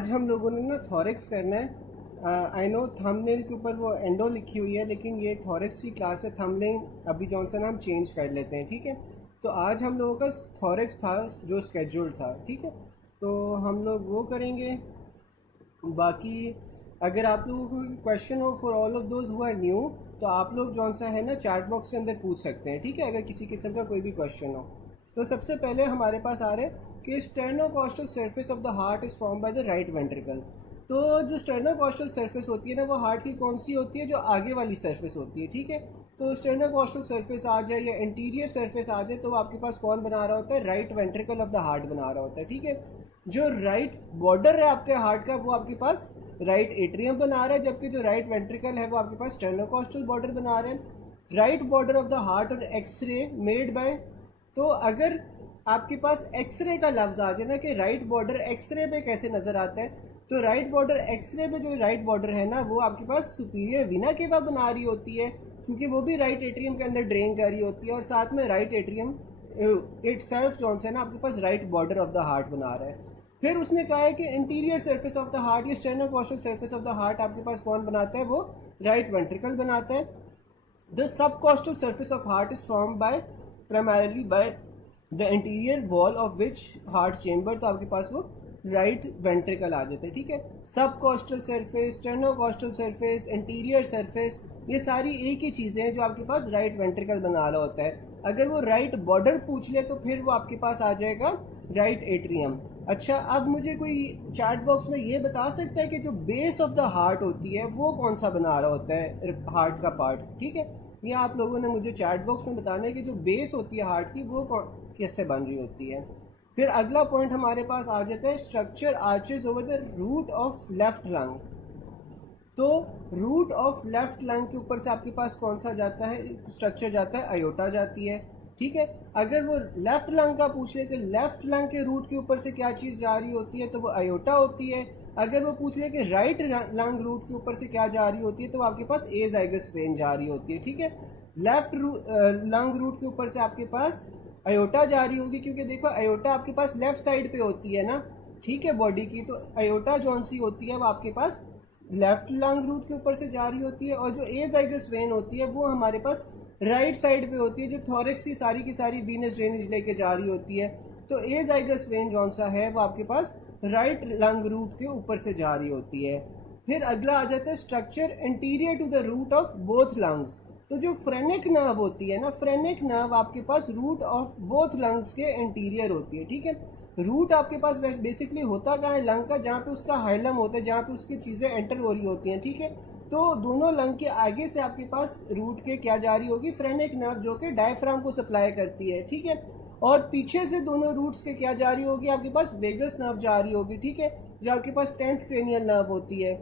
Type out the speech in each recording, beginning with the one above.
आज हम लोगों ने ना थॉरेक्स करना है। आई नो थंबनेल के ऊपर वो एंडो लिखी हुई है, लेकिन ये थॉरेक्स की क्लास है। थंबनेल अभी जॉनसन हम चेंज कर लेते हैं, ठीक है। तो आज हम लोगों का थॉरेक्स था जो स्केड्यूल्ड था, ठीक है। तो हम लोग वो करेंगे। बाकी अगर आप लोगों को क्वेश्चन हो for all of those who are new, तो आप लोग जौन सा है ना चैट बॉक्स के अंदर पूछ सकते हैं, ठीक है, अगर किसी किस्म का कोई भी क्वेश्चन हो। तो सबसे पहले हमारे पास आ रहे कि sternocostal surface of the heart is form by the right ventricle. तो जो स्टेर्नोकॉस्टल सरफेस होती है ना, वो हार्ट की कौन सी होती है? जो आगे वाली सरफेस होती है, ठीक है। तो स्टेर्नोकॉस्टल सरफेस आ जाए या इंटीरियर सरफेस आ जाए, तो आपके पास कौन बना रहा होता है? Right ventricle of the heart बना रहा होता है, ठीक है। जो राइट बॉर्डर है आपके हार्ट का, वो आपके पास राइट एट्रियम बना रहा है, जबकि जो राइट वेंट्रिकल है वो आपके पास स्टेर्नोकॉस्टल बॉर्डर बना रहे हैं। Right border of the heart और एक्सरे मेड बाय, तो अगर आपके पास एक्सरे का लफ्ज़ आ जाए ना कि राइट बॉर्डर एक्सरे पे कैसे नज़र आता है, तो राइट बॉर्डर एक्सरे पे जो राइट बॉर्डर है ना, वो आपके पास सुपीरियर वीना केवा बना रही होती है, क्योंकि वो भी राइट एट्रियम के अंदर ड्रेन कर रही होती है। और साथ में राइट एट्रियम इट सेल्फ जो है ना आपके पास right border of the heart बना रहा है। फिर उसने कहा है कि interior surface of the heart या sternocostal surface of the heart आपके पास कौन बनाता है? वो राइट वेंट्रिकल बनाता है। The subcostal surface of heart is form by primarily by the interior wall of which heart chamber, तो आपके पास वो राइट वेंट्रिकल आ जाता है, ठीक है। Subcostal surface, sternocostal surface, interior surface, ये सारी एक ही चीज़ें हैं जो आपके पास राइट वेंट्रिकल बना रहा होता है। अगर वो राइट बॉर्डर पूछ ले तो फिर वो आपके पास आ जाएगा राइट एट्रियम। अच्छा, अब मुझे कोई चैट बॉक्स में ये बता सकता है कि जो बेस ऑफ द हार्ट होती है वो कौन सा बना रहा होता है हार्ट का पार्ट, ठीक है। ये आप लोगों ने मुझे चैट बॉक्स में बताना है कि जो बेस होती है हार्ट की वो किससे बन रही होती है। फिर अगला पॉइंट हमारे पास आ जाता है structure arches over the root of left lung. तो रूट ऑफ लेफ्ट लंग के ऊपर से आपके पास कौन सा जाता है स्ट्रक्चर? जाता है अयोटा जाती है, ठीक है। अगर वो लेफ्ट लंग का पूछ ले कि लेफ्ट लंग के रूट के ऊपर से क्या चीज़ जा रही होती है, तो वो अयोटा होती है। अगर वो पूछ ले कि राइट लंग रूट के ऊपर से क्या जा रही होती है, तो आपके पास एजाइगस वेन जा रही होती है, ठीक है। लेफ्ट लंग रूट के ऊपर से आपके पास अयोटा जा रही होगी, क्योंकि देखो अयोटा आपके पास लेफ्ट साइड पे होती है ना, ठीक है, बॉडी की। तो अयोटा जौन सी होती है वो आपके पास लेफ्ट लंग रूट के ऊपर से जा रही होती है। और जो एजाइगस वेन होती है वो हमारे पास राइट साइड पे होती है, जो थॉरेक्स की सारी वीनस ड्रेनेज लेके जा रही होती है। तो एजाइगस वेन जौन सा है वो आपके पास राइट लंग रूट के ऊपर से जा रही होती है। फिर अगला आ जाता है structure interior to the root of both lungs. तो जो फ्रेनिक नर्व होती है ना, फ्रेनिक नर्व आपके पास रूट ऑफ बोथ लंग्स के इंटीरियर होती है, ठीक है। रूट आपके पास बेसिकली होता कहाँ है? लंग का, जहाँ पे उसका हाइलम होता है, जहाँ पे उसकी चीज़ें एंटर हो रही होती हैं, ठीक है। तो दोनों लंग के आगे से आपके पास रूट के क्या जा रही होगी? फ्रेनिक नर्व, जो कि डायफ्राम को सप्लाई करती है, ठीक है। और पीछे से दोनों रूट्स के क्या जा रही होगी? आपके पास वेगस नर्व जा रही होगी, ठीक है, जो आपके पास 10th क्रेनियल नर्व होती है,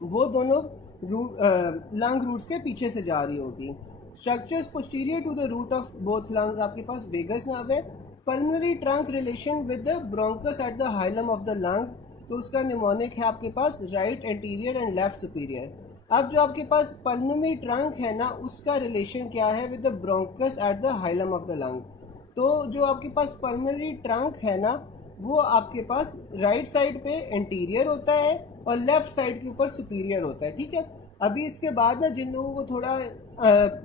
वो दोनों लंग रूट्स के पीछे से जा रही होगी। Structures posterior to the root of both lungs आपके पास वेगस नर्व है। Pulmonary trunk relation with the bronchus at the hilum of the lung, तो उसका निमोनिक है आपके पास right anterior and left superior. अब जो आपके पास पल्मोनरी ट्रंक है ना, उसका रिलेशन क्या है with the bronchus at the hilum of the lung. तो जो आपके पास पल्मोनरी ट्रंक है ना, वो आपके पास राइट साइड पे एंटीरियर होता है और लेफ्ट साइड के ऊपर सुपीरियर होता है, ठीक है। अभी इसके बाद ना जिन लोगों को थोड़ा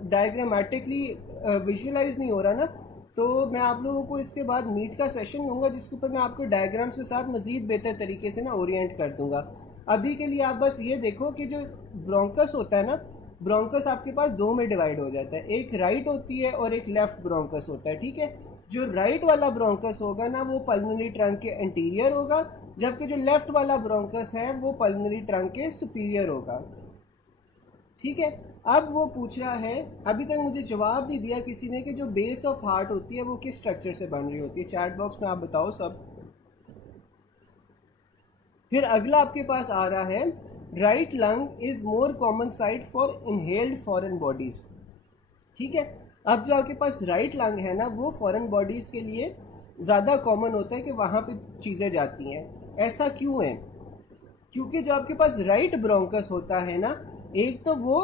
डायग्रामेटिकली विजुअलाइज नहीं हो रहा ना, तो मैं आप लोगों को इसके बाद मीट का सेशन दूंगा, जिसके ऊपर मैं आपको डायग्राम्स के साथ मज़ीद बेहतर तरीके से ना ओरिएंट कर दूंगा। अभी के लिए आप बस ये देखो कि जो ब्रोंकस होता है ना, ब्रोंकस आपके पास दो में डिवाइड हो जाता है, एक राइट होती है और एक लेफ्ट ब्रोंकस होता है, ठीक है। जो राइट वाला ब्रोंकस होगा ना, वो पल्मोनरी ट्रंक के इंटीरियर होगा, जबकि जो लेफ्ट वाला ब्रोंकस है वो पल्मोनरी ट्रंक के सुपीरियर होगा, ठीक है। अब वो पूछ रहा है, अभी तक मुझे जवाब नहीं दिया किसी ने, कि जो बेस ऑफ हार्ट होती है वो किस स्ट्रक्चर से बन रही होती है। चैट बॉक्स में आप बताओ सब। फिर अगला आपके पास आ रहा है right lung is more common site for inhaled foreign bodies, ठीक है। अब जो आपके पास राइट लंग है ना, वो फॉरेन बॉडीज के लिए ज़्यादा कॉमन होता है कि वहाँ पे चीज़ें जाती हैं। ऐसा क्यों है? क्योंकि जो आपके पास राइट ब्रोंकस होता है ना, एक तो वो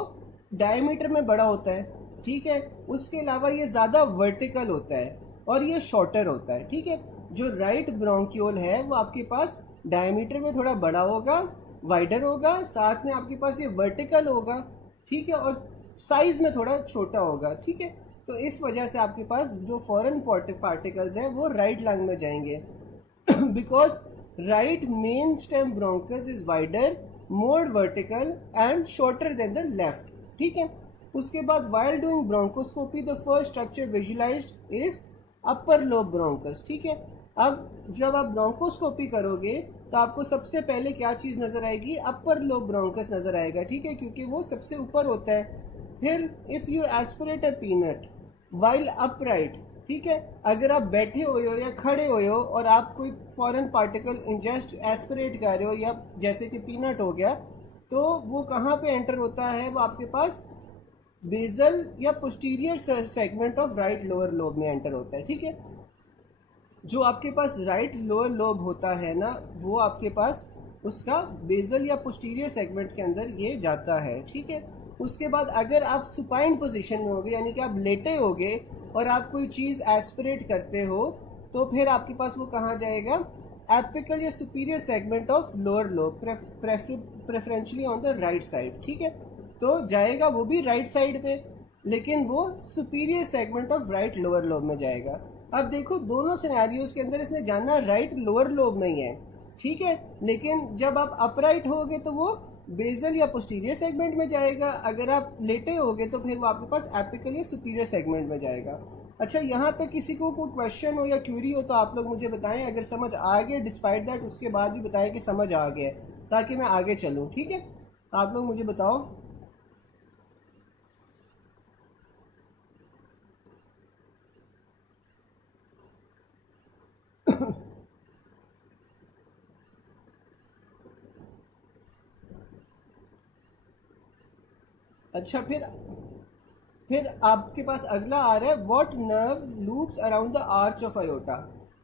डायमीटर में बड़ा होता है, ठीक है, उसके अलावा ये ज़्यादा वर्टिकल होता है और ये शॉर्टर होता है, ठीक है। जो राइट ब्रोंक्यूल है वो आपके पास डायमीटर में थोड़ा बड़ा होगा, वाइडर होगा, साथ में आपके पास ये वर्टिकल होगा, ठीक है, और साइज में थोड़ा छोटा होगा, ठीक है। तो इस वजह से आपके पास जो फॉरेन पार्टिकल्स हैं वो राइट लंग में जाएंगे because right main stem bronchus is wider, more vertical and shorter than the left, ठीक है। उसके बाद while doing bronchoscopy the first structure visualised is upper lobe bronchus, ठीक है। अब जब आप ब्रोंकोस्कोपी करोगे तो आपको सबसे पहले क्या चीज़ नज़र आएगी, अपर लोब ब्रोंकस नज़र आएगा, ठीक है, क्योंकि वो सबसे ऊपर होता है। फिर if you aspirate a peanut while upright, ठीक है, अगर आप बैठे हुए हो या खड़े हुए हो और आप कोई फॉरेन पार्टिकल इंजेस्ट एस्पिरेट कर रहे हो, या जैसे कि पीनट हो गया, तो वो कहाँ पे एंटर होता है, वो आपके पास बेजल या posterior segment of right lower lobe में एंटर होता है, ठीक है। जो आपके पास राइट लोअर लोब होता है ना, वो आपके पास उसका बेजल या पोस्टीरियर सेगमेंट के अंदर ये जाता है, ठीक है। उसके बाद अगर आप सुपाइन पोजीशन में होगे, यानी कि आप लेटे होगे और आप कोई चीज़ एस्पिरेट करते हो, तो फिर आपके पास वो कहाँ जाएगा, एपिकल या superior segment of lower lobe, preferentially on the right side, ठीक है। तो जाएगा वो भी राइट साइड पे, लेकिन वो superior segment of right lower lobe में जाएगा। अब देखो दोनों सिनेरियोज के अंदर इसने जाना राइट लोअर लोब में ही है, ठीक है, लेकिन जब आप अपराइट होगे तो वो बेजल या पोस्टीरियर सेगमेंट में जाएगा, अगर आप लेटे होगे तो फिर वो आपके पास एपिकल या सुपीरियर सेगमेंट में जाएगा। अच्छा, यहाँ तक किसी को कोई क्वेश्चन हो या क्यूरी हो तो आप लोग मुझे बताएं, अगर समझ आ गया डिस्पाइट दैट उसके बाद भी बताएं कि समझ आ गया, ताकि मैं आगे चलूँ, ठीक है। आप लोग मुझे बताओ। अच्छा, फिर आपके पास अगला आ रहा है, what nerve loops around the arch of aorta.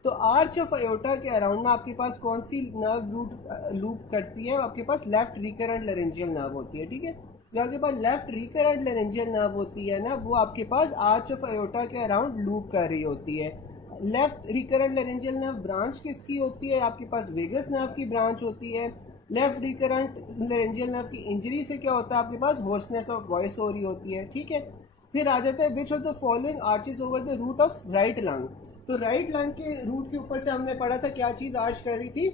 तो आर्च ऑफ अयोटा के अराउंड में आपके पास कौन सी नर्व रूट लूप करती है, आपके पास लेफ्ट रिकरेंट लेरेंजियल नर्व होती है, ठीक है। जो आपके पास लेफ्ट रिकरेंट लेरेंजियल नर्व होती है ना, वो आपके पास आर्च ऑफ अयोटा के अराउंड लूप कर रही होती है। Left recurrent laryngeal nerve branch किसकी होती है, आपके पास वेगस नर्व की ब्रांच होती है। लेफ्ट रिकरेंट लेरेंजियल नर्व की इंजरी से क्या होता है, आपके पास होर्सनेस ऑफ वॉइस हो रही होती है, ठीक है। फिर आ जाता है which of the following arches over the root of right lung. तो राइट लंग के रूट के ऊपर से हमने पढ़ा था क्या चीज़ आर्च कर रही थी,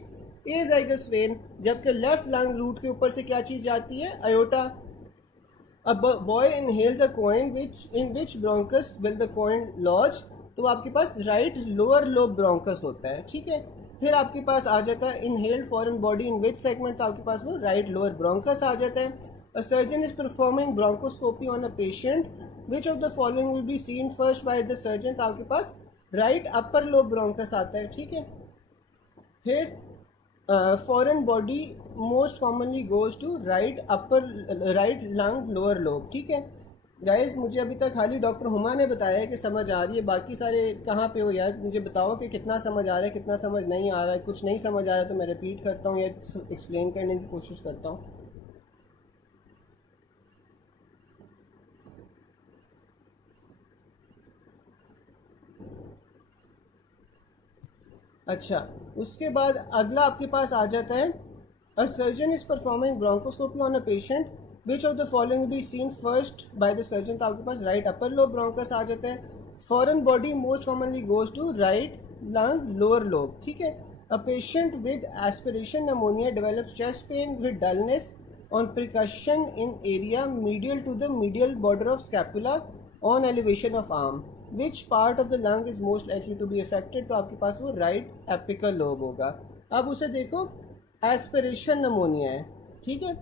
एजाइगस वेन, जबकि लेफ्ट लंग रूट के ऊपर से क्या चीज़ जाती है, अयोटा। अब boy inhales a coin which in which bronchus will the coin lodge, तो आपके पास राइट लोअर लोब ब्रोंकस होता है, ठीक है। फिर आपके पास आ जाता है inhaled foreign body in which segment, तो आपके पास वो राइट लोअर ब्रोंकस आ जाता है। A surgeon is performing bronchoscopy on a patient, which of the following will be seen first by the surgeon, तो आपके पास राइट अपर लोब ब्रोंकस आता है, ठीक है। फिर foreign body most commonly goes to right upper right lung lower lobe, ठीक है। गाइस, मुझे अभी तक खाली डॉक्टर हुमा ने बताया है कि समझ आ रही है, बाकी सारे कहाँ पे हो यार, मुझे बताओ कि कितना समझ आ रहा है, कितना समझ नहीं आ रहा है। कुछ नहीं समझ आ रहा है तो मैं रिपीट करता हूँ या एक्सप्लेन करने की कोशिश करता हूँ। अच्छा, उसके बाद अगला आपके पास आ जाता है, a surgeon is performing bronchoscopy on a patient, which of the following be seen first by the surgeon, तो आपके पास राइट अपर लोब ब्रोंकस आ जाता है। Foreign body most commonly goes to right lung lower lobe, ठीक है। A patient with aspiration pneumonia develops chest pain with dullness on percussion in area medial to the medial border of scapula on elevation of arm, which part of the lung is most likely to be affected, तो आपके पास वो right apical lobe होगा। अब उसे देखो, aspiration pneumonia है, ठीक है।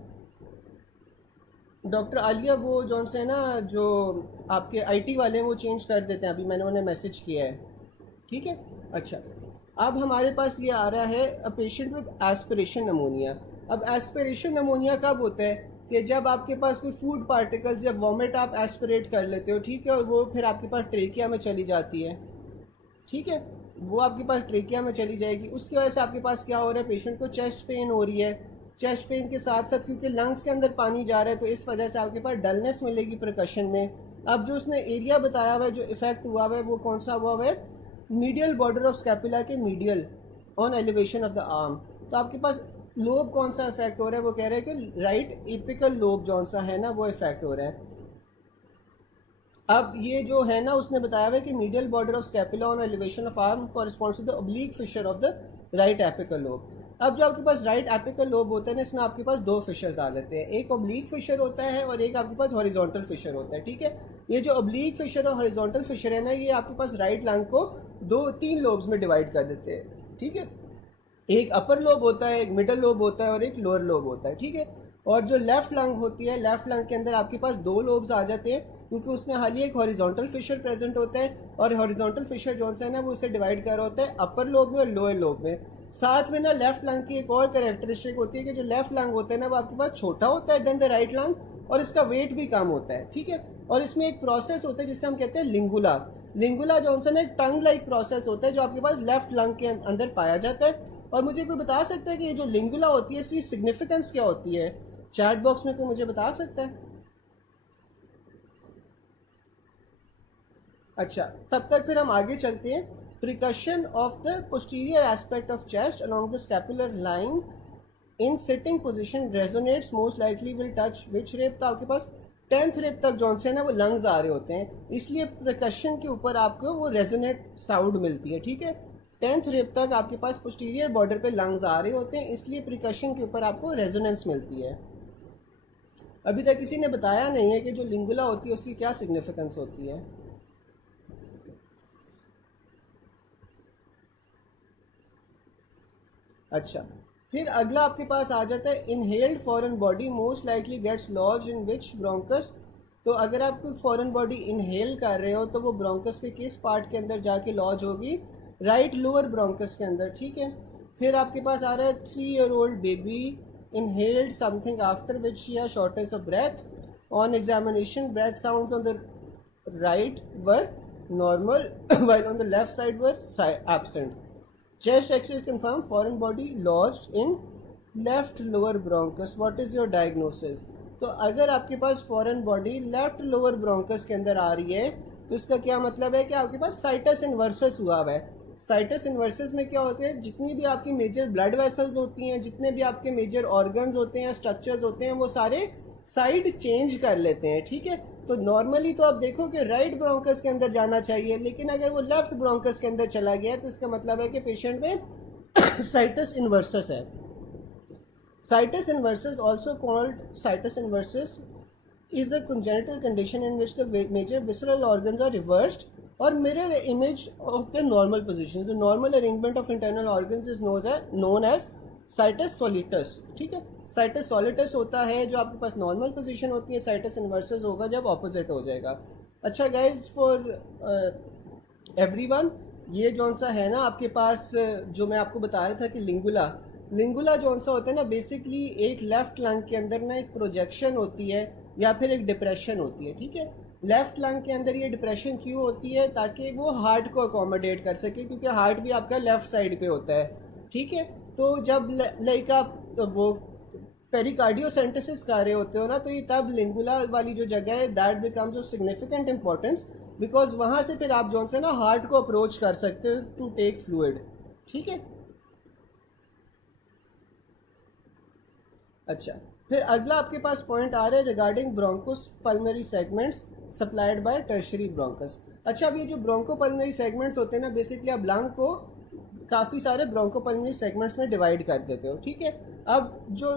डॉक्टर आलिया वो जौन से ना जो आपके आईटी वाले हैं वो चेंज कर देते हैं, अभी मैंने उन्हें मैसेज किया है, ठीक है। अच्छा, अब हमारे पास ये आ रहा है a patient with aspiration pneumonia. अब एस्पिरेशन नमोनिया कब होता है कि जब आपके पास कोई फूड पार्टिकल्स, जब वॉमिट आप एस्पिरेट कर लेते हो, ठीक है, और वो फिर आपके पास ट्रेकिया में चली जाती है, ठीक है, वो आपके पास ट्रेकिया में चली जाएगी, उसकी वजह से आपके पास क्या हो रहा है, पेशेंट को चेस्ट पेन हो रही है। चेस्ट पेन के साथ साथ क्योंकि लंग्स के अंदर पानी जा रहा है तो इस वजह से आपके पास डलनेस मिलेगी प्रकशन में। अब जो उसने एरिया बताया हुआ है, जो इफेक्ट हुआ हुआ है, वो कौन सा हुआ हुआ है, मीडियल बॉर्डर ऑफ स्कैपुला के medial on elevation of the arm. तो आपके पास लोब कौन सा इफेक्ट हो रहा है, वो कह रहे हैं कि राइट एपिकल लोब जौन सा है ना वो इफेक्ट हो रहा है। अब ये जो है ना उसने बताया हुआ है कि medial border of scapula on elevation of arm corresponds to the oblique fissure of the right apical lobe. अब जो आपके पास राइट एपिकल लोब होता है ना, इसमें आपके पास दो फिशर्स आ जाते हैं, एक ऑब्लिक फिशर होता है और एक आपके पास हॉरिजॉन्टल फिशर होता है, ठीक है। ये जो ऑब्लिक फिशर और हॉरिजॉन्टल फिशर है ना, ये आपके पास राइट लंग को तीन लोब्स में डिवाइड कर देते हैं, ठीक है। एक अपर लोब होता है, एक मिडल लोब होता है और एक लोअर लोब होता है, ठीक है। और जो लेफ्ट लंग होती है, लेफ्ट लंग के अंदर आपके पास दो लोब्स आ जाते हैं, क्योंकि उसमें हाल ही एक हॉरिजॉन्टल फिशर प्रेजेंट होता है, और हॉरिजॉन्टल फिशर जो है ना वो उसे डिवाइड कर रहा होता है अपर लोब में और लोअर लोब में। साथ में ना लेफ्ट लंग की एक और कैरेक्टरिस्टिक होती है कि जो लेफ्ट लंग होता है ना वो आपके पास छोटा होता है देन द राइट लंग, और इसका वेट भी कम होता है, ठीक है। और इसमें एक प्रोसेस होता है जिसे हम कहते हैं लिंगुला। लिंगुला जॉनसन एक टंग लाइक प्रोसेस होता है जो आपके पास लेफ्ट लंग के अंदर पाया जाता है। और मुझे कोई बता सकता है कि ये जो लिंगुला होती है इसकी सिग्निफिकेंस क्या होती है? चैट बॉक्स में कोई मुझे बता सकता है? अच्छा, तब तक फिर हम आगे चलते हैं। Percussion of the posterior aspect of chest along the scapular line in sitting position resonates most likely will touch which rib. तो आपके पास 10th रिब तक जौन से ना वो लंग्स आ रहे होते हैं, इसलिए प्रिकशन के ऊपर आपको वो रेजोनेट साउंड मिलती है, ठीक है। 10th रिब तक आपके पास पोस्टीरियर बॉर्डर पे लंग्स आ रहे होते हैं, इसलिए प्रिकशन के ऊपर आपको रेजोनेंस मिलती है। अभी तक किसी ने बताया नहीं है कि जो लिंगुला होती है उसकी क्या सिग्निफिकेंस होती है। अच्छा, फिर अगला आपके पास आ जाता है inhaled foreign body most likely gets lodge in which bronchus. तो अगर आप कोई फॉरेन बॉडी इनहेल कर रहे हो तो वो ब्रोंकस के किस पार्ट के अंदर जाके लॉज होगी? राइट लोअर ब्रोंकस के अंदर, ठीक है। फिर आपके पास आ रहा है 3-year-old baby inhaled something after which she has shortness of breath. On examination, breath sounds on the right were normal while on the left side were absent. Chest X-rays confirm foreign body lodged in left lower bronchus. What is your diagnosis? तो अगर आपके पास foreign body left lower bronchus के अंदर आ रही है तो इसका क्या मतलब है कि आपके पास साइटस इन्वर्सस हुआ हुआ है। साइटस इन्वर्सस में क्या होते हैं, जितनी भी आपकी मेजर ब्लड वेसल्स होती हैं, जितने भी आपके मेजर ऑर्गन्स होते हैं, स्ट्रक्चर्स होते हैं, वो सारे साइड चेंज कर लेते हैं, ठीक है। तो नॉर्मली तो आप देखो कि राइट ब्रोंकस के अंदर जाना चाहिए, लेकिन अगर वो लेफ्ट ब्रोंकस के अंदर चला गया तो इसका मतलब है कि पेशेंट में साइटस इन्वर्सस है। Situs inversus also called situs inversus is a congenital condition in which the major visceral organs are reversed or mirror image of their normal positions. The normal arrangement of internal organs is known as situs solitus, ठीक है। situs solitus होता है जो आपके पास normal position होती है, situs inversus होगा जब ऑपोजिट हो जाएगा। अच्छा गाइज, फॉर एवरीवन, ये जौन सा है ना आपके पास जो मैं आपको बता रहा था कि लिंगुला जौन सा होता है ना, बेसिकली एक लेफ्ट लंग के अंदर ना एक प्रोजेक्शन होती है या फिर एक डिप्रेशन होती है, ठीक है। लेफ्ट लंग के अंदर ये डिप्रेशन क्यों होती है? ताकि वो हार्ट को अकोमोडेट कर सके, क्योंकि हार्ट भी आपका लेफ्ट साइड पे होता है, ठीक है। तो जब लाइक आप वो पेरिकार्डियोसेंटेसिस कर रहे होते हो ना, तो ये तब लिंगुला वाली जो जगह है that becomes of significant importance, because वहाँ से फिर आप जौन से ना हार्ट को अप्रोच कर सकते हो टू टेक फ्लूइड, ठीक है। अच्छा, फिर अगला आपके पास पॉइंट आ रहा है regarding Broncos pulmonary segments supplied by tertiary bronchus. अच्छा, अब ये जो ब्रोंको पल्मरी सेगमेंट्स होते हैं ना, बेसिकली आप लंग को काफ़ी सारे ब्रोंको पल्मरी सेगमेंट्स में डिवाइड कर देते हो, ठीक है। अब जो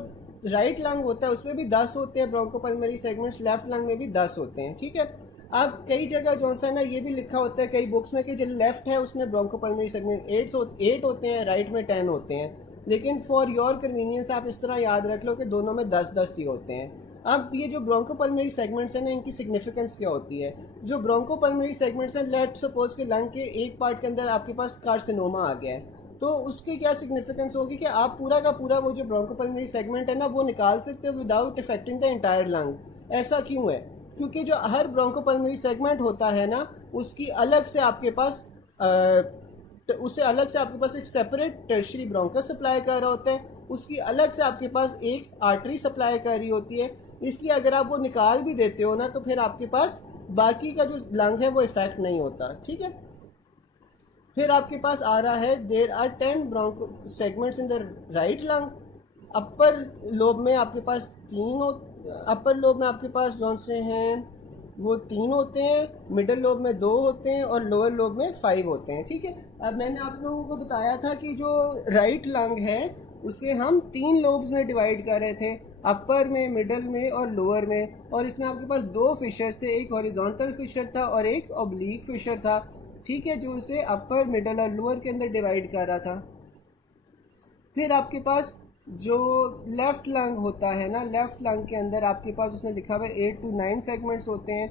राइट लंग होता है उसमें भी 10 होते हैं bronchopulmonary segments, left lung में भी 10 होते हैं, ठीक है। अब कई जगह जो सा ना ये भी लिखा होता है कई बुक्स में कि जो लेफ्ट है उसमें ब्रोंको पल्मरी सेगमेंट 8 होते हैं, राइट में 10 होते हैं, लेकिन फॉर योर कन्वीनियंस आप इस तरह याद रख लो कि दोनों में 10-10 ही होते हैं। अब ये जो ब्रोंकोपल्मरी सेगमेंट्स हैं ना, इनकी सिग्निफिकेंस क्या होती है? जो ब्रोंकोपल्मरी सेगमेंट्स हैं, लेट्स सपोज कि लंग के एक पार्ट के अंदर आपके पास कार्सिनोमा आ गया है, तो उसकी क्या सिग्निफिकेंस होगी कि आप पूरा का पूरा वो जो ब्रोंकोपल्मरी सेगमेंट है ना वो निकाल सकते हो without affecting the entire lung. ऐसा क्यों है? क्योंकि जो हर ब्रोंकोपल्मरी सेगमेंट होता है ना उसकी अलग से आपके पास उससे अलग से आपके पास एक सेपरेट टर्शरी ब्रोंकस सप्लाई कर रहा होता है, उसकी अलग से आपके पास एक आर्टरी सप्लाई कर रही होती है। इसलिए अगर आप वो निकाल भी देते हो ना तो फिर आपके पास बाकी का जो लंग है वो इफेक्ट नहीं होता, ठीक है। फिर आपके पास आ रहा है there are 10 broncho segments in the right lung. Upper lobe में आपके पास अपर लोब में आपके पास जौन से हैं वो 3 होते हैं, मिडल लोब में 2 होते हैं और लोअर लोब में 5 होते हैं। ठीक है, अब मैंने आप लोगों को बताया था कि जो राइट लंग है उसे हम 3 लोब्स में डिवाइड कर रहे थे, अपर में, मिडल में और लोअर में। और इसमें आपके पास 2 फिशर थे, एक हॉरिजॉन्टल फिशर था और एक ऑब्लिक फिशर था। ठीक है, जो उसे अपर, मिडल और लोअर के अंदर डिवाइड कर रहा था। फिर आपके पास जो लेफ़्ट लंग होता है ना, लेफ़्ट लंग के अंदर आपके पास उसने लिखा हुआ है 8 to 9 सेगमेंट्स होते हैं,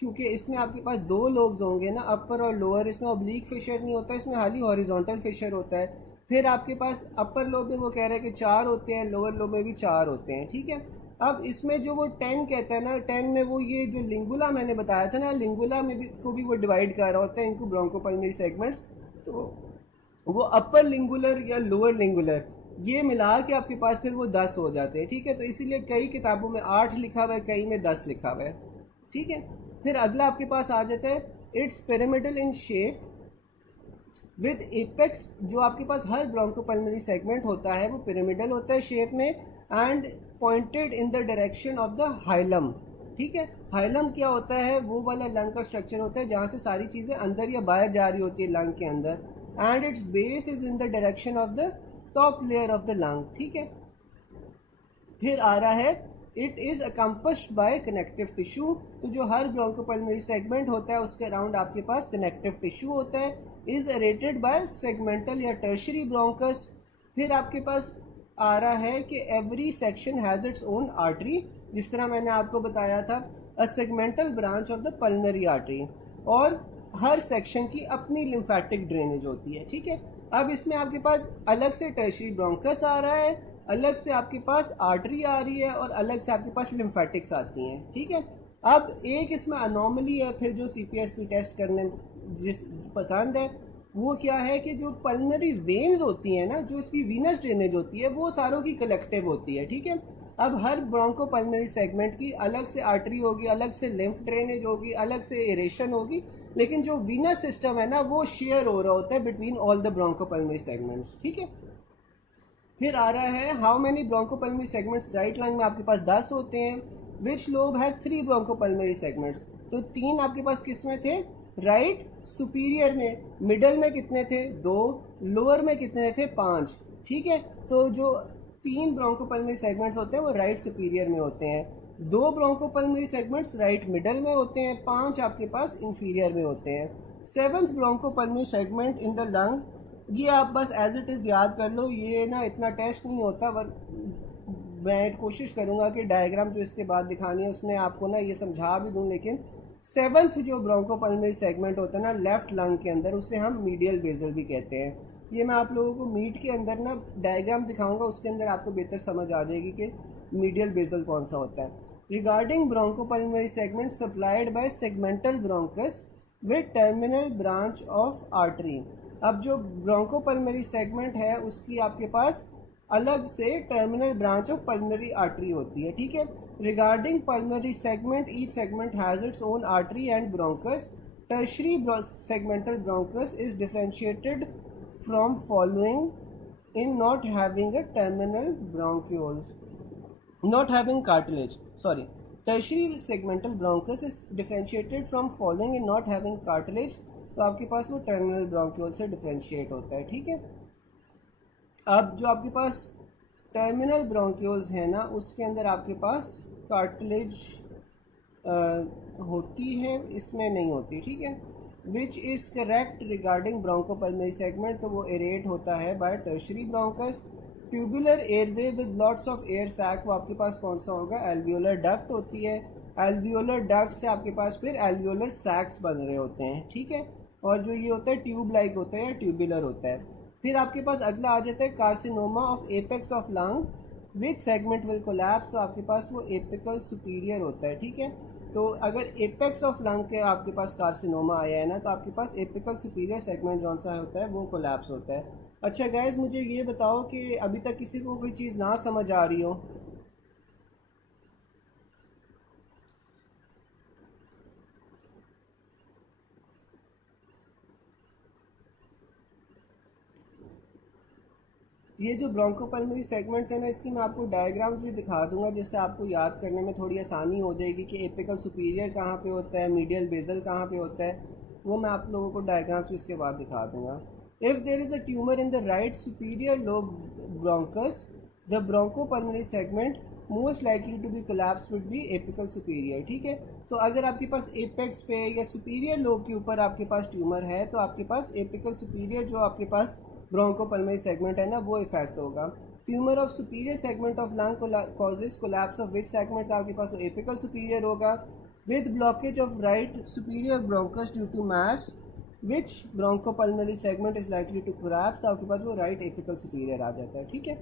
क्योंकि इसमें आपके पास 2 लोब्स होंगे ना, अपर और लोअर। इसमें ऑब्लिक फिशर नहीं होता, इसमें खाली हॉरिजॉन्टल फिशर होता है। फिर आपके पास अपर लोब में वो कह रहा है कि 4 होते हैं, लोअर लोब में भी 4 होते हैं। ठीक है, अब इसमें जो वो 10 कहता है ना, 10 में वो ये जो लिंगुला मैंने बताया था ना, लिंगुला में भी को भी वो डिवाइड कर रहा होता है इनको ब्रोंकोपल्मोनरी सेगमेंट्स। तो वो अपर लिंगुलर या लोअर लिंगुलर ये मिला के आपके पास फिर वो 10 हो जाते हैं। ठीक है, तो इसीलिए कई किताबों में 8 लिखा हुआ है, कई में 10 लिखा हुआ है। ठीक है, फिर अगला आपके पास आ जाता है it's pyramidal in shape with apex. जो आपके पास हर ब्रोंकोपल्मोनरी सेगमेंट होता है वो पिरामिडल होता है शेप में and pointed in the direction of the hilum. ठीक है, हाइलम क्या होता है, वो वाला लंग का स्ट्रक्चर होता है जहाँ से सारी चीज़ें अंदर या बाहर जा रही होती है लंग के अंदर। And its base is in the direction of the top layer of the lung. ठीक है, फिर आ रहा है it is encompassed by connective tissue. तो जो हर ब्रोंकोपल्मोनरी सेगमेंट होता है उसके अराउंड आपके पास कनेक्टिव टिश्यू होता है। इज़ एरेटेड बाय सेगमेंटल या टर्शरी ब्रोंकस। फिर आपके पास आ रहा है कि every section has its own artery, जिस तरह मैंने आपको बताया था, a segmental branch of the pulmonary artery. और हर सेक्शन की अपनी लिम्फेटिक ड्रेनेज होती है। ठीक है, अब इसमें आपके पास अलग से टर्शरी ब्रोंकस आ रहा है, अलग से आपके पास आर्टरी आ रही है और अलग से आपके पास लिम्फेटिक्स आती हैं। ठीक है, अब एक इसमें अनोमली है फिर जो CPSP टेस्ट करने जिस पसंद है, वो क्या है कि जो पल्मोनरी वेन्स होती हैं ना, जो इसकी वीनस ड्रेनेज होती है, वो सारों की कलेक्टिव होती है। ठीक है, अब हर ब्रोंकोपल्मोनरी सेगमेंट की अलग से आर्टरी होगी, अलग से लिम्फ ड्रेनेज होगी, अलग से एरेशन होगी, लेकिन जो वीनस सिस्टम है ना वो शेयर हो रहा होता है between all the bronchopulmonary segments. ठीक है, फिर आ रहा है how many bronchopulmonary segments. Right lung में आपके पास 10 होते हैं। Which lobe has 3 bronchopulmonary segments. तो 3 आपके पास किस में थे, राइट सुपीरियर में। मिडल में कितने थे, 2। लोअर में कितने थे, 5। ठीक है, तो जो 3 ब्रोंकोपल्मोनरी सेगमेंट्स होते हैं वो राइट सुपीरियर में होते हैं, 2 ब्रोंकोपल्मोनरी सेगमेंट्स राइट मिडल में होते हैं, 5 आपके पास इंफीरियर में होते हैं। 7th bronchopulmonary segment in the lung, ये आप बस एज इट इज़ याद कर लो, ये ना इतना टेस्ट नहीं होता। मैं कोशिश करूँगा कि डायग्राम जो इसके बाद दिखानी है उसमें आपको ना ये समझा भी दूँ, लेकिन 7th जो ब्रोंकोपल्मोनरी सेगमेंट होता है ना लेफ़्ट लंग के अंदर, उसे हम मीडियल बेसल भी कहते हैं। ये मैं आप लोगों को मीट के अंदर ना डायग्राम दिखाऊंगा, उसके अंदर आपको बेहतर समझ आ जाएगी कि मीडियल बेसल कौन सा होता है। Regarding bronchopulmonary segment supplied by segmental bronchus with terminal branch of artery. अब जो ब्रोंकोपल्मोनरी सेगमेंट है उसकी आपके पास अलग से terminal branch of pulmonary artery होती है। ठीक है, regarding pulmonary segment each segment has its own artery and bronchus. Tertiary segmental bronchus is differentiated from following in not having a terminal bronchioles, not having cartilage, sorry, tertiary segmental bronchus is differentiated from following in not having cartilage। तो आपके पास वो terminal bronchiole से differentiate होता है। ठीक है, अब जो आपके पास टर्मिनल ब्रोंक्यूल्स हैं ना उसके अंदर आपके पास कार्टिलेज होती है, इसमें नहीं होती। ठीक है, which is correct regarding bronchopulmonary segment, तो वो एरेट होता है by tertiary bronchus. Tubular airway with lots of air sac, वो आपके पास कौन सा होगा, एल्वियोलर डक्ट होती है। एल्वियोलर डक्ट से आपके पास फिर एल्वियोलर सैक्स बन रहे होते हैं। ठीक है, और जो ये होता है ट्यूब लाइक होता है या ट्यूबुलर होता है। फिर आपके पास अगला आ जाता है carcinoma of apex of lung which segment will collapse, तो आपके पास वो एपिकल सुपीरियर होता है। ठीक है, तो अगर एपेक्स ऑफ लंग के आपके पास कार्सिनोमा आया है ना तो आपके पास एपिकल सुपीरियर सेगमेंट जौन सा होता है वो कोलैप्स होता है। अच्छा गाइस, मुझे ये बताओ कि अभी तक किसी को कोई चीज़ ना समझ आ रही हो। ये जो ब्रोंकोपल्मोनरी सेगमेंट्स हैं ना, इसकी मैं आपको डायग्राम्स भी दिखा दूंगा जिससे आपको याद करने में थोड़ी आसानी हो जाएगी कि एपिकल सुपीरियर कहाँ पे होता है, मीडियल बेसल कहाँ पे होता है, वो मैं आप लोगों को डायग्राम्स भी इसके बाद दिखा दूंगा। If there is a tumour in the right superior lobe bronchus, the bronchopulmonary segment most likely to be collapse would be apical superior. ठीक है, तो अगर आपके पास एपेक्स पे या सुपीरियर लोब के ऊपर आपके पास ट्यूमर है तो आपके पास एपिकल सुपीरियर जो आपके पास ब्रोंकोपल्मोनरी सेगमेंट है ना, वो इफेक्ट होगा। Tumour of superior segment of lung causes collapse of which segment का आपके पास एपिकल सुपीरियर होगा। With blockage of right superior bronchus due to mass which bronchopulmonary segment is likely to collapse, तो आपके पास वो राइट एपिकल सुपीरियर आ जाता है। ठीक है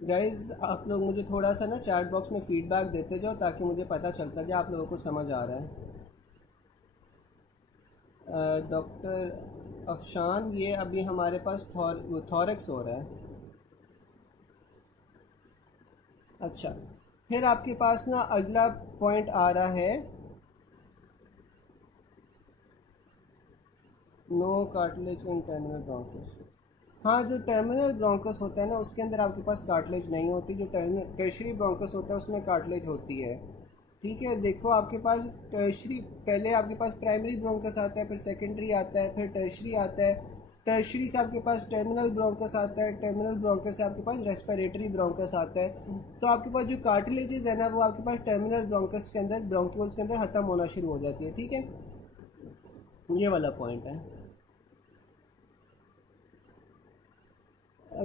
गाइज, आप लोग मुझे थोड़ा सा ना चैट बॉक्स में फीडबैक देते जाओ ताकि मुझे पता चलता जाए आप लोगों को समझ आ रहा है। डॉक्टर अफशान, ये अभी हमारे पास थॉरेक्स हो रहा है। अच्छा, फिर आपके पास ना अगला पॉइंट आ रहा है no cartilage in terminal bronchus. हाँ, जो टर्मिनल ब्रोंकस होता है ना उसके अंदर आपके पास कार्टिलेज नहीं होती, जो टर्शरी ब्रोंकस होता है उसमें कार्टिलेज होती है। ठीक है, देखो आपके पास टर्शरी, पहले आपके पास प्राइमरी ब्रोंकस आता है, फिर सेकेंडरी आता है, फिर टर्शरी आता है, टर्शरी से आपके पास टर्मिनल ब्रोंकस आता है, टर्मिनल ब्रोंकस से आपके पास रेस्पिरेटरी ब्रोंकस आता है। तो आपके पास जो कार्टिलेजेस है ना वो आपके पास टर्मिनल ब्रोंकस के अंदर, ब्रोंक्यूल्स के अंदर ख़त्म होना शुरू हो जाती है। ठीक है, ये वाला पॉइंट है।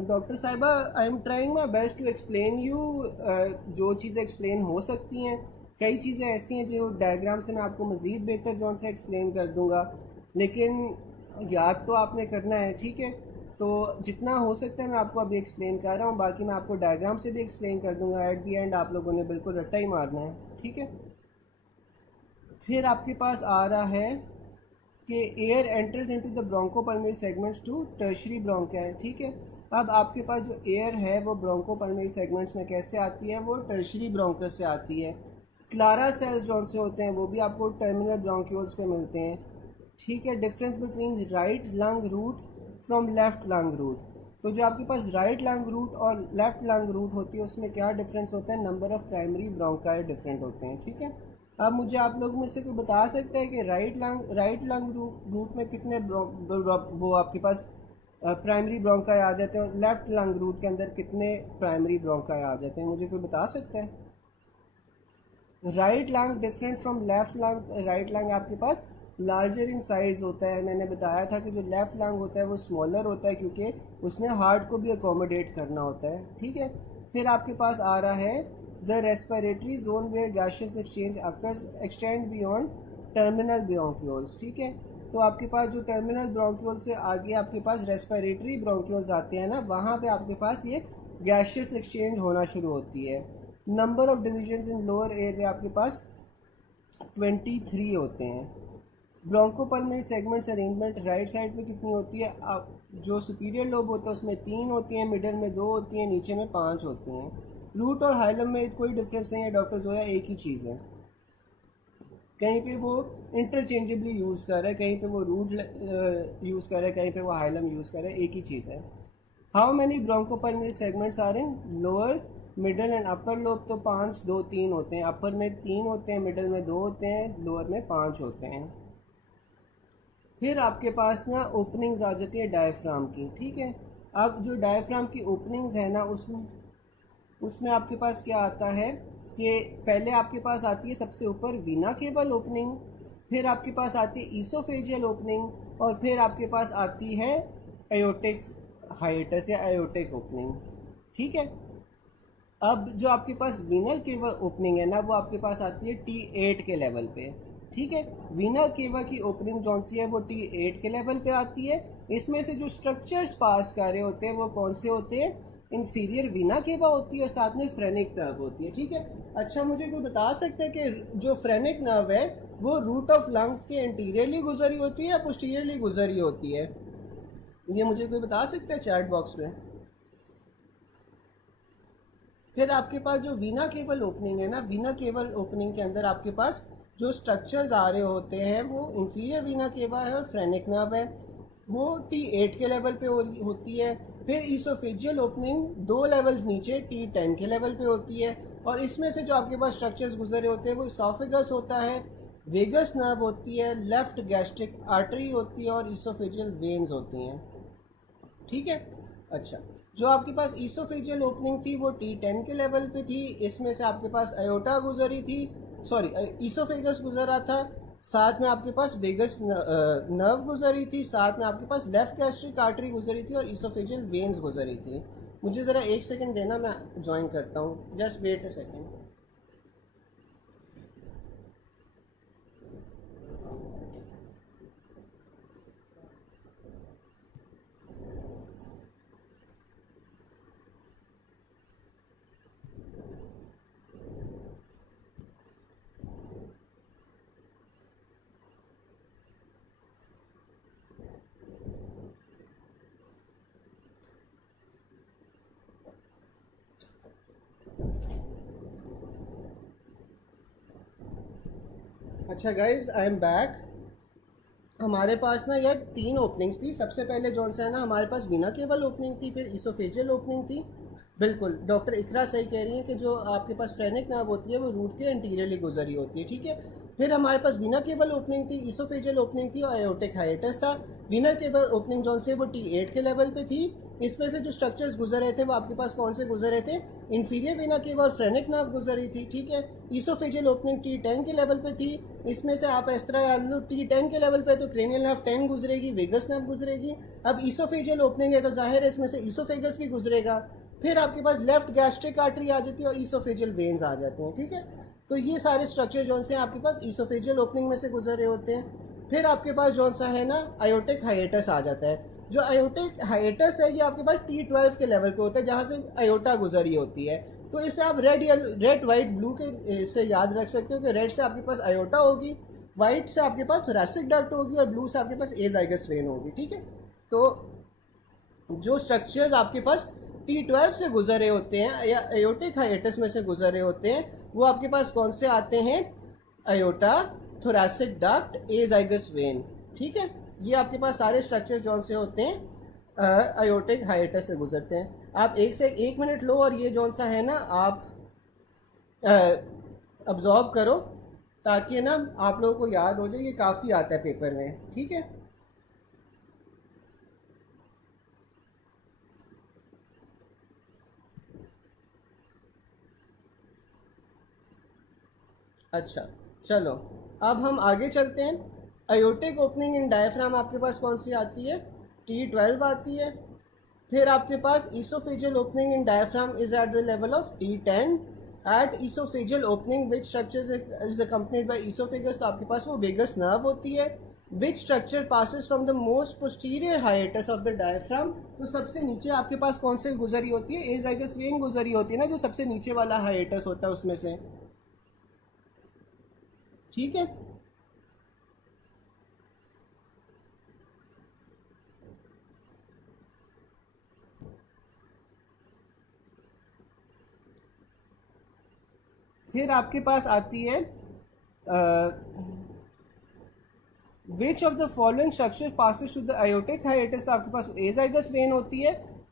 डॉक्टर साहिबा, I am trying my best to explain you, जो चीज़ें एक्सप्लेन हो सकती हैं। कई चीज़ें ऐसी हैं जो डायग्राम से मैं आपको मज़ीद बेहतर जौन से एक्सप्लेन कर दूंगा, लेकिन याद तो आपने करना है। ठीक है, तो जितना हो सकता है मैं आपको अभी एक्सप्लेन कर रहा हूँ, बाकी मैं आपको डायग्राम से भी एक्सप्लेन कर दूंगा। एट दी एंड आप लोगों ने बिल्कुल रट्टा ही मारना है। ठीक है, फिर आपके पास आ रहा है कि air enters into the bronchopulmonary segments to tertiary bronchi. ठीक है, अब आपके पास जो एयर है वो ब्रोंकोपल्मोनरी सेगमेंट्स में कैसे आती है, वो टर्शरी ब्रोंकस से आती है। क्लारा सेल्स जौन से होते हैं वो भी आपको टर्मिनल ब्रोंक्यूल्स पे मिलते हैं। ठीक है, difference between right lung root from left lung root, तो जो आपके पास राइट लंग रूट और लेफ्ट लंग रूट होती है उसमें क्या डिफरेंस होता है, number of primary bronchi different होते हैं। ठीक है, अब मुझे आप लोगों में से कोई बता सकता है कि राइट लंग रूट में कितने वो आपके पास प्राइमरी ब्रोंकाई आ जाते हैं और लेफ्ट लंग रूट के अंदर कितने प्राइमरी ब्रोंकाई आ जाते हैं, मुझे कोई बता सकता है? Right lung different from left lung, right lung आपके पास लार्जर इन साइज़ होता है। मैंने बताया था कि जो लेफ़्ट लंग होता है वो स्मॉलर होता है क्योंकि उसमें हार्ट को भी अकोमोडेट करना होता है। ठीक है, फिर आपके पास आ रहा है the respiratory zone where gaseous exchange occurs extend beyond terminal bronchioles. ठीक है, तो आपके पास जो टर्मिनल ब्रोंक्यूल से आगे आपके पास रेस्पिरेटरी ब्रोंक्यूल्स आते हैं ना, वहाँ पे आपके पास ये गैसियस एक्सचेंज होना शुरू होती है। Number of divisions in lower air आपके पास 23 होते हैं। Bronchopulmonary segments arrangement right side में कितनी होती है, जो सुपीरियर लोब होता है उसमें 3 होती हैं, मिडल में 2 होती हैं, नीचे में 5 होती हैं। रूट और हाइलम में कोई डिफरेंस नहीं है डॉक्टर जोया, एक ही चीज़ है। कहीं पे वो इंटरचेंजेबली यूज़ कर रहा है, कहीं पे वो रूट यूज़ कर रहा है, कहीं पे वो हाइलम यूज़ कर रहा है, एक ही चीज़ है। How many bronchopulmonary segments are in lower middle and upper lobe, तो 5 2 3 होते हैं। अपर में 3 होते हैं, मिडल में 2 होते हैं, लोअर में 5 होते हैं। फिर आपके पास ना ओपनिंग्स आ जाती है डायफ्राम की। ठीक है, अब जो डायफ्राम की ओपनिंग्स है ना उसमें आपके पास क्या आता है कि पहले आपके पास आती है सबसे ऊपर वीना केबल ओपनिंग, फिर आपके पास आती है ईसोफेजियल ओपनिंग, और फिर आपके पास आती है एयोटिक हाइटस या एयोटिक ओपनिंग। ठीक है, अब जो आपके पास वीनल केबल ओपनिंग है ना वो आपके पास आती है T8 के लेवल पे। ठीक है, वीनल केवा की ओपनिंग जौन सी है वो T8 के लेवल पे आती है। इसमें से जो स्ट्रक्चर्स पास कर रहे होते हैं वो कौन से होते हैं, इंफीरियर वीना केवा होती है और साथ में फ्रेनिक नर्व होती है। ठीक है, अच्छा मुझे कोई बता सकता है कि जो फ्रेनिक नर्व है वो रूट ऑफ लंग्स के इंटीरियरली गुजरी होती है या पोस्टीरियरली गुजरी होती है, ये मुझे कोई बता सकता है चैट बॉक्स में? फिर आपके पास जो वीना केबल ओपनिंग है ना, वीना केबल ओपनिंग के अंदर आपके पास जो स्ट्रक्चर्स आ रहे होते हैं वो इंफीरियर वीना केवा है और फ्रेनिक नर्व है, वो T8 के लेवल पे होती है। फिर ईसोफेजियल ओपनिंग 2 लेवल्स नीचे T10 के लेवल पे होती है, और इसमें से जो आपके पास स्ट्रक्चर्स गुजरे होते हैं वो इसोफेगस होता है, वेगस नर्व होती है, लेफ्ट गैस्ट्रिक आर्टरी होती है और ईसोफेजियल वेन्स होती हैं। ठीक है। अच्छा, जो आपके पास ईसोफेजियल ओपनिंग थी वो T10 के लेवल पे थी। इसमें से आपके पास अयोटा गुजरी थी, सॉरी ईसोफेगस गुजरा था, साथ में आपके पास वेगस नर्व गुजरी थी, साथ में आपके पास लेफ्ट गैस्ट्रिक आर्टरी गुजरी थी और ईसोफेजियल वेन्स गुजरी थी। मुझे ज़रा 1 सेकंड देना, मैं ज्वाइन करता हूँ, जस्ट वेट अ सेकंड। अच्छा गाइज, आई एम बैक। हमारे पास ना यार 3 ओपनिंग्स थी। सबसे पहले जौन सा है ना, हमारे पास बिना केबल ओपनिंग थी, फिर इसोफेजियल ओपनिंग थी। बिल्कुल डॉक्टर इकरा सही कह रही हैं कि जो आपके पास फ्रेनिक नर्व होती है वो रूट के एंटीरियरली गुजरी होती है। ठीक है। फिर हमारे पास बिना केबल ओपनिंग थी, इसोफेजियल ओपनिंग थी और आयोटिक हाइएटस था। बिना केबल ओपनिंग जौन से वो T8 के लेवल पे थी। इसमें से जो स्ट्रक्चर्स गुजर रहे थे वो आपके पास कौन से गुजर रहे थे, इन्फीरियर वेना केवा और फ्रेनिक नर्व गुजरी थी। ठीक है। इसोफेजियल ओपनिंग T10 के लेवल पे थी। इसमें से आप इस तरह याद लो, T10 के लेवल पे तो क्रेनियल नर्व 10 गुजरेगी, वेगस नर्व गुजरेगी। अब इसोफेजियल ओपनिंग है तो जाहिर है इसमें से इसोफेगस भी गुजरेगा। फिर आपके पास लेफ्ट गैस्ट्रिक आर्टरी आ जाती है और इसोफेजियल वेन्स आ जाते हैं। ठीक है। तो ये सारे स्ट्रक्चर जौन से आपके पास इसोफेजियल ओपनिंग में से गुजर रहे होते हैं। फिर आपके पास जौन सा है ना, आयोटिक हाइएटस आ जाता है। जो आयोटिक हाइएटस है ये आपके पास T12 के लेवल पे होता है, जहाँ से आयोटा गुजरी होती है। तो इसे आप रेड वाइट ब्लू के से याद रख सकते हो कि रेड से आपके पास आयोटा होगी, वाइट से आपके पास थोरैसिक डक्ट होगी और ब्लू से आपके पास एजाइगस वेन होगी। ठीक है। तो जो स्ट्रक्चर्स आपके पास T12 से गुजर रहे होते हैं या आयोटिक हाइएटस में से गुजर रहे होते हैं वो आपके पास कौन से आते हैं, iota, thoracic duct, azygos when. ठीक है। ये आपके पास सारे स्ट्रक्चर्स जौन से होते हैं आयोटिक हाइएटस से गुजरते हैं। आप 1 मिनट लो और ये जौन सा है ना आप अब्जॉर्ब करो ताकि ना आप लोगों को याद हो जाए। ये काफ़ी आता है पेपर में। ठीक है। अच्छा चलो, अब हम आगे चलते हैं। आयोटिक ओपनिंग इन डायफ्राम आपके पास कौन सी आती है, T12 आती है। फिर आपके पास oesophageal opening in diaphragm is at the level of T10। At oesophageal opening which structure is accompanied by oesophagus, तो आपके पास वो वेगस नर्व होती है। Which structure passes from the most posterior hiatus of the diaphragm, तो सबसे नीचे आपके पास कौन से गुजरी होती है, एजाइगस वेन गुजरी होती है ना, जो सबसे नीचे वाला हाइएटस होता है उसमें से। ठीक है। फिर आपके पास आती है which of the following structure passes to the aortic hiatus, आपके पास एजाइगस वेन होती है।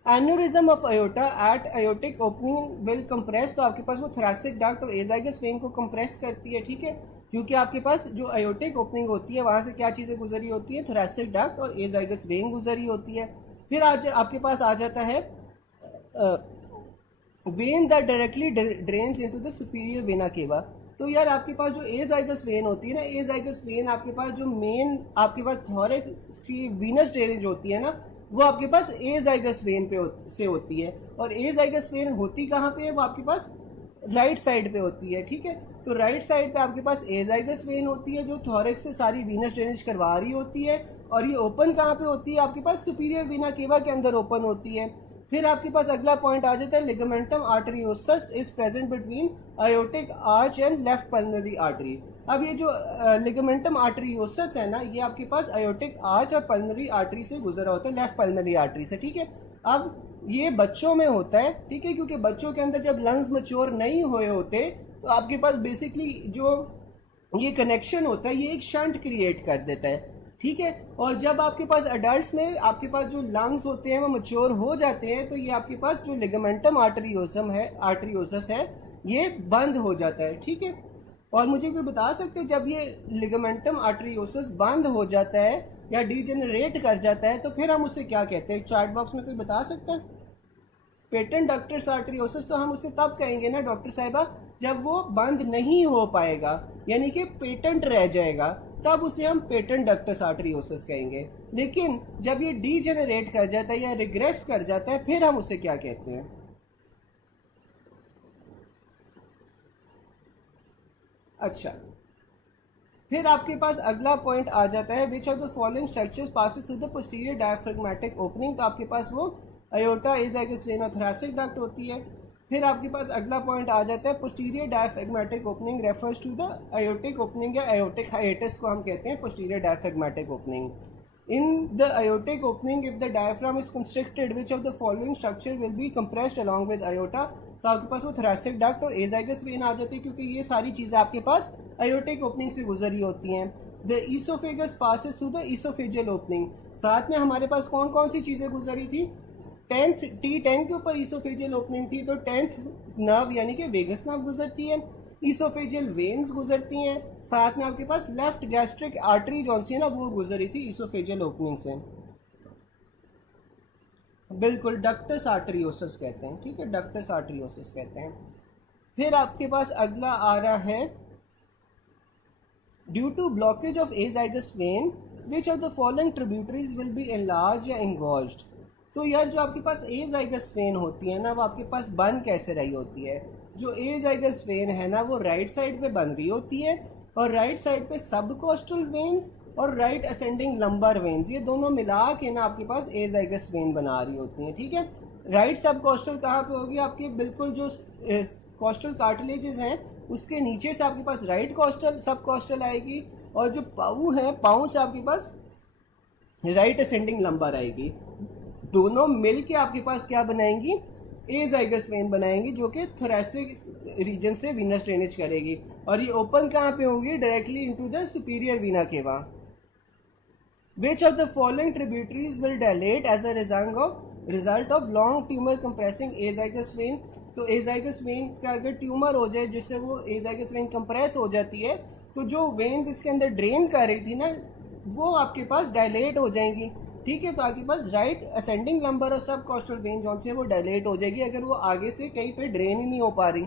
Aneurysm of aorta at aortic opening will compress, तो आपके पास वो थोरैसिक डक्ट और एजाइगस वेन को कंप्रेस करती है। ठीक है। क्योंकि आपके पास जो आयोटिक ओपनिंग होती है वहाँ से क्या चीज़ें गुजरी होती है, थोरैसिक डक्ट और एजाइगस वेन गुजरी होती है। फिर आज आपके पास आ जाता है when that directly drains into the superior vena cava. तो यार आपके पास जो एजाइगस वेन होती है ना, एजाइगस वेन आपके पास जो मेन आपके पास थोरैक्स की वीनस ड्रेनेज होती है ना, वो आपके पास एजाइगस वेन पे से होती है। और एजाइगस वेन होती कहाँ पे है, वो आपके पास राइट साइड पे होती है। ठीक है। तो राइट साइड पे आपके पास एजाइगस वेन होती है जो थोरैक्स से सारी वीनस ड्रेनेज करवा रही होती है, और ये ओपन कहाँ पे होती है, आपके पास सुपीरियर वेना केवा के अंदर ओपन होती है। फिर आपके पास अगला पॉइंट आ जाता है, ligamentum arteriosus is present between aortic arch and left pulmonary artery. अब ये जो लिगामेंटम आर्टरियोसस है ना, ये आपके पास आयोटिक आर्च और पल्मोनरी आर्टरी से गुजरा होता है, लेफ्ट पल्मोनरी आर्टरी से। ठीक है। अब ये बच्चों में होता है। ठीक है। क्योंकि बच्चों के अंदर जब लंग्स मैच्योर नहीं हुए होते तो आपके पास बेसिकली जो ये कनेक्शन होता है ये एक शंट क्रिएट कर देता है। ठीक है। और जब आपके पास अडल्ट में आपके पास जो लंग्स होते हैं वो मैच्योर हो जाते हैं, तो ये आपके पास जो लिगामेंटम आर्टरियोसस है ये बंद हो जाता है। ठीक है। और मुझे कोई बता सकते हैं जब ये लिगामेंटम आर्टरियोसस बंद हो जाता है या डीजेनरेट कर जाता है तो फिर हम उसे क्या कहते हैं? चार्ट बॉक्स में कोई बता सकता है? पेटेंट डक्टस आर्टरियोसिस तो हम उसे तब कहेंगे ना डॉक्टर साहिबा जब वो बंद नहीं हो पाएगा, यानी कि पेटेंट रह जाएगा, तब उसे हम पेटेंट डक्टस आर्टरियोसिस कहेंगे। लेकिन जब ये डीजेनरेट कर जाता है या रिग्रेस कर जाता है फिर हम उसे क्या कहते हैं? अच्छा, फिर आपके पास अगला पॉइंट आ जाता है which of the following structures passes through the posterior diaphragmatic opening. तो आपके पास वो aorta azygos vena thoracic duct होती है। फिर आपके पास अगला पॉइंट आ जाता है posterior diaphragmatic opening refers to the aortic opening या अयोटिक हाइएटस को हम कहते हैं posterior diaphragmatic opening. In the aortic opening, if the diaphragm is constricted, which of the following structure will be compressed along with aorta? तो आपके पास वो thoracic duct और एजाइगस वेन आ जाती है क्योंकि ये सारी चीज़ें आपके पास aortic opening से गुजरी होती हैं। The esophagus passes through the esophageal opening। साथ में हमारे पास कौन कौन सी चीज़ें गुजरी थी? T10 के ऊपर ईसोफेजियल ओपनिंग थी, तो 10th नर्व यानी कि वेगस नर्व गुजरती है, ईसोफेजियल वेन्स गुजरती हैं, साथ में आपके पास लेफ्ट गैस्ट्रिक आर्टरी जो सी है ना वो गुजरी थी ईसोफेजियल ओपनिंग से। बिल्कुल, डक्टस आर्टरियोसिस कहते हैं। ठीक है, डक्टस आर्टरियोसिस कहते हैं। फिर आपके पास अगला आ रहा है due to blockage of azygos vein which of the following tributaries will be enlarge या इंगॉज्ड। तो यार जो आपके पास एजाइगस वेन होती है ना वो आपके पास बन कैसे रही होती है? जो एजाइगस वेन है ना वो राइट साइड पे बन रही होती है और राइट साइड पे सब कोस्टल वेन्स और राइट असेंडिंग लंबर वेन्स ये दोनों मिला के ना आपके पास एजाइगस वेन बना रही होती हैं। ठीक है। राइट सब कोस्टल कहाँ पे होगी? आपकी बिल्कुल जो कोस्टल कार्टिलेजेस हैं उसके नीचे से आपके पास राइट कोस्टल सब कोस्टल आएगी और जो पाऊ है पाऊ से आपके पास राइट असेंडिंग लंबर आएगी। दोनों मिल के आपके पास क्या बनाएंगी? एजाइगस वेन बनाएंगी जो कि थोरैसिक रीजन से वीनस ड्रेनेज करेगी और ये ओपन कहाँ पे होगी? Directly into the superior Veena केवा। Which of the following tributaries will dilate as a result of long tumor compressing azygous vein? तो एजाइगस वेन का अगर ट्यूमर हो जाए जिससे वो एजाइगस वेन कंप्रेस हो जाती है तो जो वेन्स इसके अंदर ड्रेन कर रही थी ना वो आपके पास डायलेट हो जाएंगी। ठीक है, तो आपके पास राइट असेंडिंग लंबर और सब कोस्टल वेन जौन से वो डायलेट हो जाएगी अगर वो आगे से कहीं पे ड्रेन ही नहीं हो पा रही।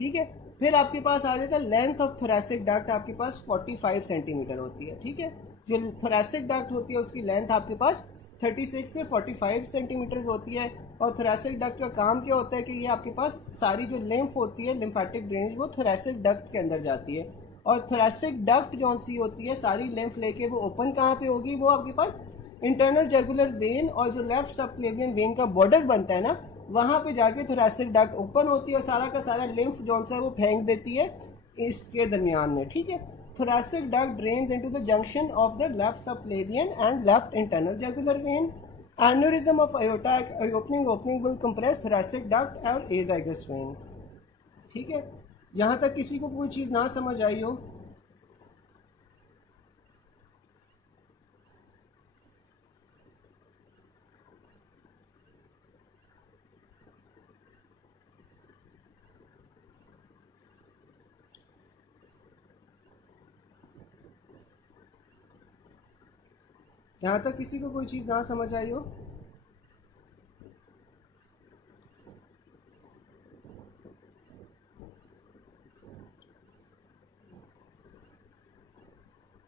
ठीक है। फिर आपके पास आ जाता है लेंथ ऑफ थोरैसिक डक्ट आपके पास 45 सेंटीमीटर होती है। ठीक है, जो थोरैसिक डक्ट होती है उसकी लेंथ आपके पास 36 से 45 सेंटीमीटर होती है। और थोरैसिक डक्ट का काम क्या होता है कि ये आपके पास सारी जो लिम्फ होती है लिम्फेटिक ड्रेनेज वो थोरैसिक डक्ट के अंदर जाती है और थोरैसिक डक्ट जौन सी होती है सारी लिम्फ लेके वो ओपन कहाँ पे होगी? वो आपके पास इंटरनल जुगुलर वेन और जो लेफ्ट सबक्लेवियन वेन का बॉर्डर बनता है ना वहाँ पे जाके थोरैसिक डक्ट ओपन होती है और सारा का सारा लिम्फ जौन सा है वो फेंक देती है इसके दरमियान में। ठीक है, thoracic duct drains into the junction of the left subclavian and left internal jugular vein. Aneurysm of aortic opening will compress thoracic duct और azygous vein। ठीक है, यहाँ तक किसी को कोई चीज़ ना समझ आई हो? यहाँ तक किसी को कोई चीज़ ना समझ आई हो?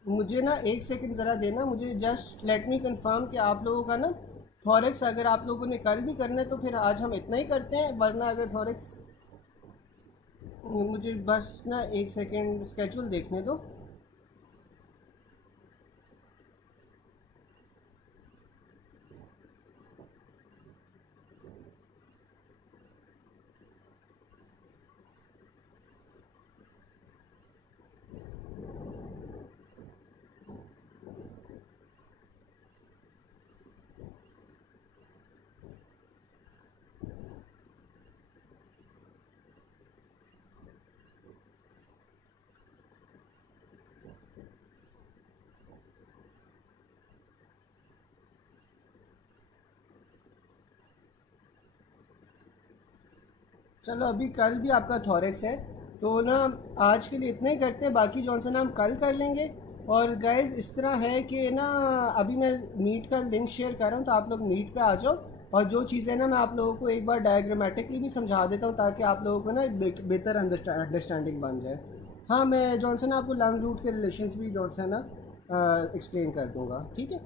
मुझे ना एक सेकंड ज़रा देना, मुझे जस्ट लेट मी कंफर्म कि आप लोगों का ना थॉरेक्स अगर आप लोगों ने कल भी करना है तो फिर आज हम इतना ही करते हैं, वरना अगर थॉरेक्स मुझे बस ना एक सेकंड स्केड्यूल देखने दो। चलो अभी कल भी आपका थॉरेक्स है, तो ना आज के लिए इतना ही करते हैं, बाकी जौन सा ना हम कल कर लेंगे। और गाइज इस तरह है कि ना अभी मैं मीट का लिंक शेयर कर रहा हूँ, तो आप लोग मीट पे आ जाओ। और जो चीज़ें ना मैं आप लोगों को एक बार डायग्रामेटिकली भी समझा देता हूँ, ताकि आप लोगों को ना एक बेहतर अंडरस्टैंडिंग बन जाए। हाँ, मैं जॉन सा ना आपको लंग रूट के रिलेशंस भी जॉन सा ना एक्सप्लेन कर दूँगा, ठीक है।